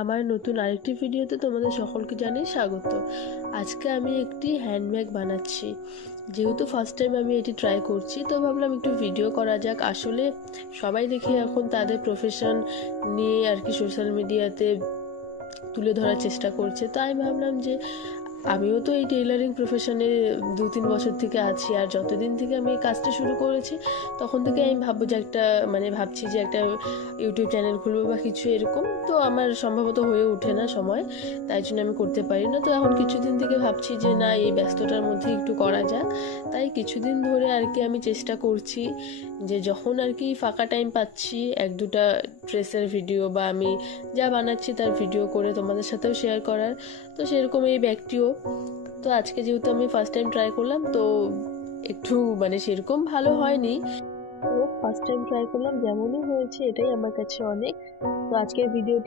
আমার নতুন আরেকটি ভিডিওতে তোমাদের সকলকে জানাই স্বাগত। আজকে আমি একটি হ্যান্ডব্যাগ বানাচ্ছি। যেহেতু ফার্স্ট টাইম আমি এটি ট্রাই করছি, তো ভাবলাম একটু ভিডিও করা যাক। আসলে সবাই দেখি এখন তাদের প্রফেশন নিয়ে আর কি সোশ্যাল মিডিয়াতে তুলে ধরার চেষ্টা করছে, তাই ভাবলাম যে আমিও তো এই টেইলারিং প্রফেশনে 2-3 বছর থেকে আছি, আর যতদিন থেকে আমি এই কাজটা শুরু করেছি তখন থেকে আমি ভাববো যে ভাবছি যে একটা ইউটিউব চ্যানেল খুলবো বা কিছু এরকম। তো আমার সম্ভবত হয়ে ওঠে না সময়, তাই জন্য আমি করতে পারি না। তো এখন কিছুদিন থেকে ভাবছি যে না, এই ব্যস্ততার মধ্যে একটু করা যাক। তাই কিছুদিন ধরে আর কি আমি চেষ্টা করছি যে যখন আর কি ফাঁকা টাইম পাচ্ছি, 1-2টা ড্রেসের ভিডিও বা আমি যা বানাচ্ছি তার ভিডিও করে তোমাদের সাথেও শেয়ার করার। তো সেরকম এই ব্যাগটিও, তো আজকে যেহেতু আমি ফার্স্ট টাইম ট্রাই করলাম, তো একটু সেরকম ভালো হয়নি। তো ফার্স্ট টাইম ট্রাই করলাম, যেমনই হয়েছে এটাই আমার কাছে অনেক। তো আজকের ভিডিওটি